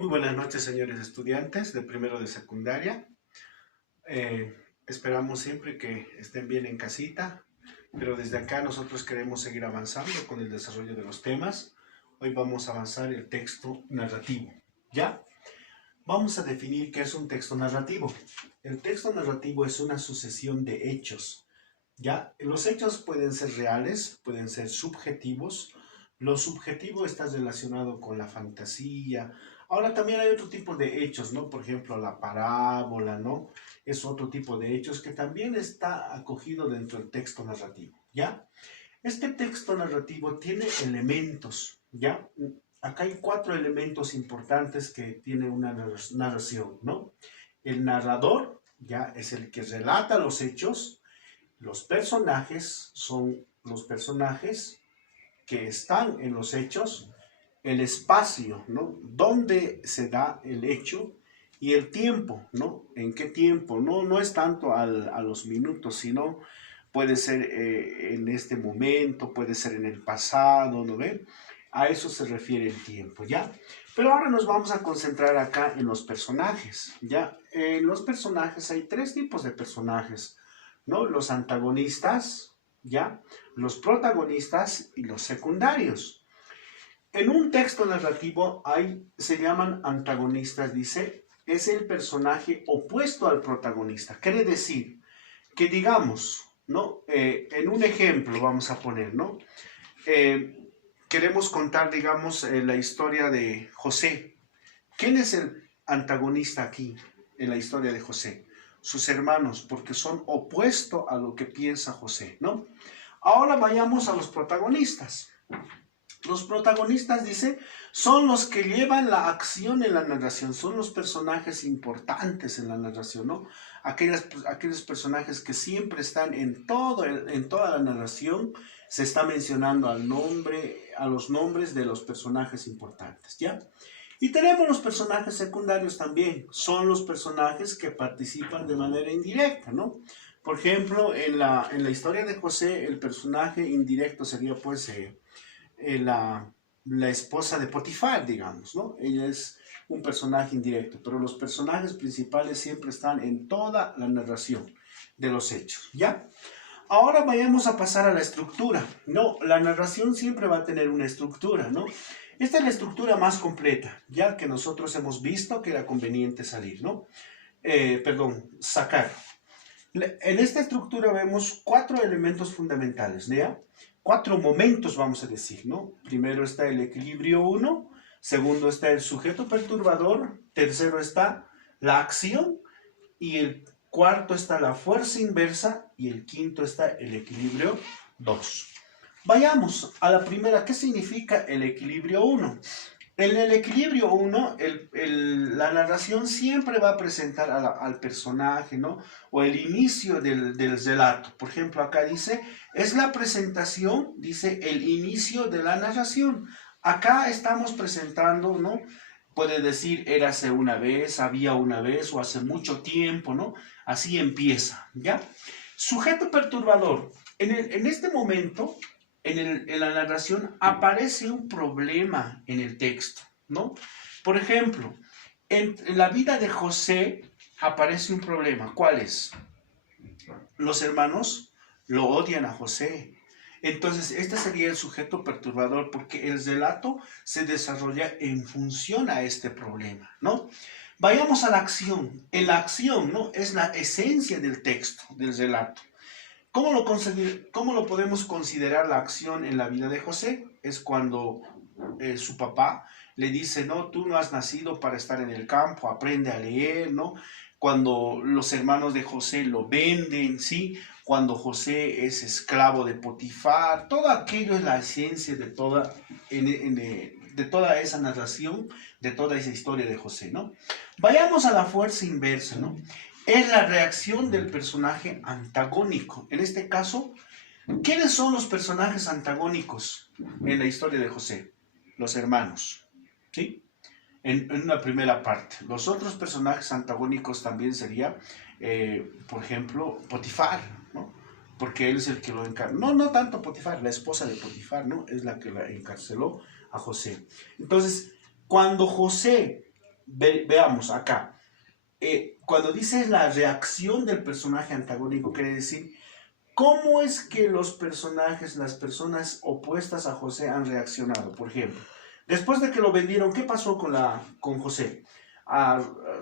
Muy buenas noches, señores estudiantes de primero de secundaria. Esperamos siempre que estén bien en casita, pero desde acá nosotros queremos seguir avanzando con el desarrollo de los temas. Hoy vamos a avanzar el texto narrativo, ¿ya? Vamos a definir qué es un texto narrativo. El texto narrativo es una sucesión de hechos, ¿ya? Los hechos pueden ser reales, pueden ser subjetivos. Lo subjetivo está relacionado con la fantasía. Ahora también hay otro tipo de hechos, ¿no? Por ejemplo, la parábola, ¿no? Es otro tipo de hechos que también está acogido dentro del texto narrativo, ¿ya? Este texto narrativo tiene elementos, ¿ya? Acá hay 4 elementos importantes que tiene una narración, ¿no? El narrador, ya, es el que relata los hechos. Los personajes son los personajes que están en los hechos, el espacio, ¿no? Donde se da el hecho y el tiempo, ¿no? ¿En qué tiempo? No es tanto a los minutos, sino puede ser en este momento, puede ser en el pasado, ¿no ven? A eso se refiere el tiempo, ¿ya? Pero ahora nos vamos a concentrar acá en los personajes, ¿ya? En los personajes hay 3 tipos de personajes, ¿no? Los antagonistas, ¿ya? Los protagonistas y los secundarios. En un texto narrativo se llaman antagonistas, dice, es el personaje opuesto al protagonista. Quiere decir que digamos, ¿no? En un ejemplo vamos a poner, ¿no? Queremos contar, digamos, la historia de José. ¿Quién es el antagonista aquí en la historia de José? Sus hermanos, porque son opuestos a lo que piensa José, ¿no? Ahora vayamos a los protagonistas. Los protagonistas, dice, son los que llevan la acción en la narración, son los personajes importantes en la narración, ¿no? Aquellos personajes que siempre están en toda la narración, se está mencionando a los nombres de los personajes importantes, ¿ya? Y tenemos los personajes secundarios también, son los personajes que participan de manera indirecta, ¿no? Por ejemplo, en la historia de José, el personaje indirecto sería pues la esposa de Potifar, digamos, ¿no? Ella es un personaje indirecto, pero los personajes principales siempre están en toda la narración de los hechos, ¿ya? Ahora vayamos a pasar a la estructura, ¿no? La narración siempre va a tener una estructura, ¿no? Esta es la estructura más completa, ya que nosotros hemos visto que era conveniente salir, ¿no? Sacar. En esta estructura vemos 4 elementos fundamentales, ¿ya? 4 momentos, vamos a decir, ¿no? Primero está el equilibrio 1, segundo está el sujeto perturbador, tercero está la acción y el cuarto está la fuerza inversa y el quinto está el equilibrio 2. Vayamos a la primera. ¿Qué significa el equilibrio 1? En el equilibrio 1, la narración siempre va a presentar al personaje, ¿no? O el inicio del relato. Por ejemplo, acá dice, es la presentación, dice, el inicio de la narración. Acá estamos presentando, ¿no? Puede decir, érase una vez, había una vez, o hace mucho tiempo, ¿no? Así empieza, ¿ya? Sujeto perturbador. En este momento, en la narración, aparece un problema en el texto, ¿no? Por ejemplo, en la vida de José aparece un problema. ¿Cuál es? Los hermanos lo odian a José. Entonces, este sería el sujeto perturbador porque el relato se desarrolla en función a este problema, ¿no? Vayamos a la acción. En la acción, ¿no? Es la esencia del texto, del relato. ¿Cómo lo podemos considerar la acción en la vida de José? Es cuando su papá le dice, no, tú no has nacido para estar en el campo, aprende a leer, ¿no? Cuando los hermanos de José lo venden, ¿sí? Cuando José es esclavo de Potifar, todo aquello es la esencia de toda esa narración, de toda esa historia de José, ¿no? Vayamos a la fuerza inversa, ¿no? Es la reacción del personaje antagónico. En este caso, ¿quiénes son los personajes antagónicos en la historia de José? Los hermanos, ¿sí? En una primera parte. Los otros personajes antagónicos también sería, por ejemplo, Potifar, ¿no? Porque él es el que lo encarceló. No tanto Potifar, la esposa de Potifar, ¿no? Es la que la encarceló a José. Entonces, cuando José veamos acá. Cuando dices la reacción del personaje antagónico, quiere decir cómo es que los personajes, las personas opuestas a José han reaccionado. Por ejemplo, después de que lo vendieron, ¿qué pasó con José?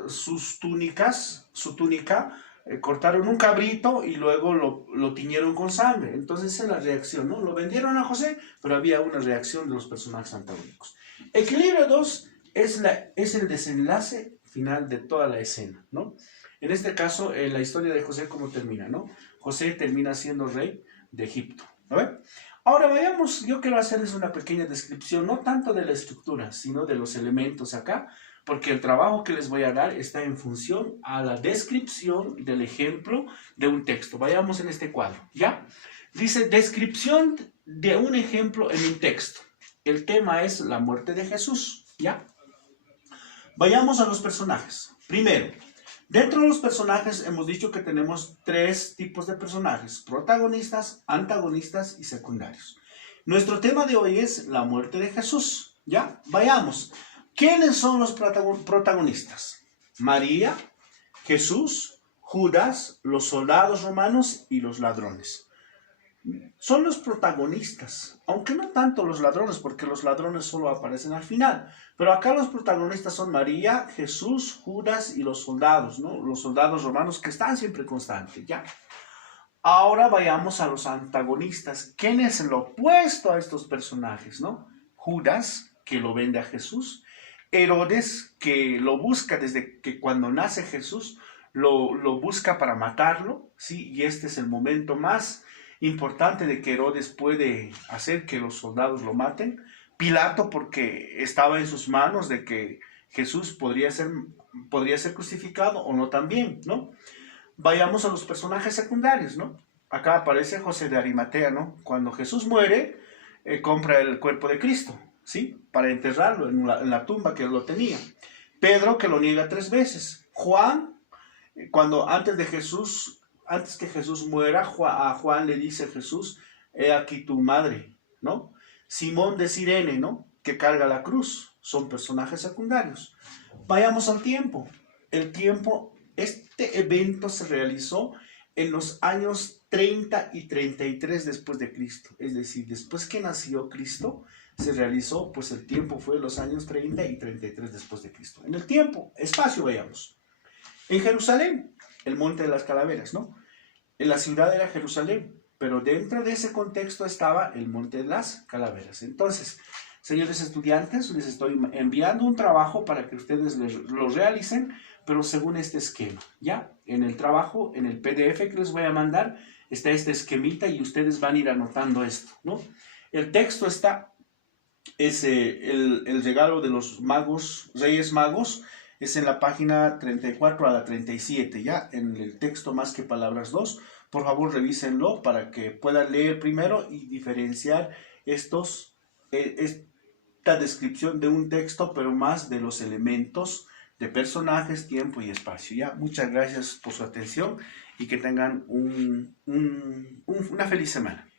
Su túnica, cortaron un cabrito y luego lo tiñeron con sangre. Entonces esa es la reacción, ¿no? Lo vendieron a José, pero había una reacción de los personajes antagónicos. Equilibrio 2 es el desenlace final de toda la escena, ¿no? En este caso, la historia de José, ¿cómo termina, no? José termina siendo rey de Egipto, ¿no? Ahora vayamos, yo quiero hacerles una pequeña descripción, no tanto de la estructura, sino de los elementos acá, porque el trabajo que les voy a dar está en función a la descripción del ejemplo de un texto. Vayamos en este cuadro, ¿ya? Dice, descripción de un ejemplo en un texto. El tema es la muerte de Jesús, ¿ya? Vayamos a los personajes. Primero, dentro de los personajes hemos dicho que tenemos 3 tipos de personajes: protagonistas, antagonistas y secundarios. Nuestro tema de hoy es la muerte de Jesús, ¿ya? Vayamos. ¿Quiénes son los protagonistas? María, Jesús, Judas, los soldados romanos y los ladrones. Son los protagonistas, aunque no tanto los ladrones, porque los ladrones solo aparecen al final. Pero acá los protagonistas son María, Jesús, Judas y los soldados, ¿no? Los soldados romanos que están siempre constantes, ¿ya? Ahora vayamos a los antagonistas. ¿Quién es el opuesto a estos personajes, no? Judas, que lo vende a Jesús. Herodes, que lo busca desde que cuando nace Jesús, lo busca para matarlo, ¿sí? Y este es el momento más importante de que Herodes puede hacer que los soldados lo maten. Pilato, porque estaba en sus manos de que Jesús podría ser crucificado o no también, ¿no? Vayamos a los personajes secundarios, ¿no? Acá aparece José de Arimatea, ¿no? Cuando Jesús muere, compra el cuerpo de Cristo, ¿sí? Para enterrarlo en la tumba que él lo tenía. Pedro, que lo niega 3 veces. Juan, antes que Jesús muera, a Juan le dice Jesús, he aquí tu madre, ¿no? Simón de Cirene, ¿no? Que carga la cruz, son personajes secundarios. Vayamos al tiempo. El tiempo, este evento se realizó en los años 30 y 33 después de Cristo. Es decir, después que nació Cristo, se realizó, pues el tiempo fue los años 30 y 33 después de Cristo. En el tiempo, espacio, vayamos. En Jerusalén, el monte de las calaveras, ¿no? En la ciudad era Jerusalén, pero dentro de ese contexto estaba el monte de las calaveras. Entonces, señores estudiantes, les estoy enviando un trabajo para que ustedes lo realicen, pero según este esquema, ¿ya? En el trabajo, en el PDF que les voy a mandar, está este esquemita y ustedes van a ir anotando esto, ¿no? El texto es el regalo de los magos, Reyes Magos, es en la página 34 a la 37, ¿ya? En el texto Más que Palabras 2. Por favor, revísenlo para que puedan leer primero y diferenciar esta descripción de un texto, pero más de los elementos de personajes, tiempo y espacio, ¿ya? Muchas gracias por su atención y que tengan una feliz semana.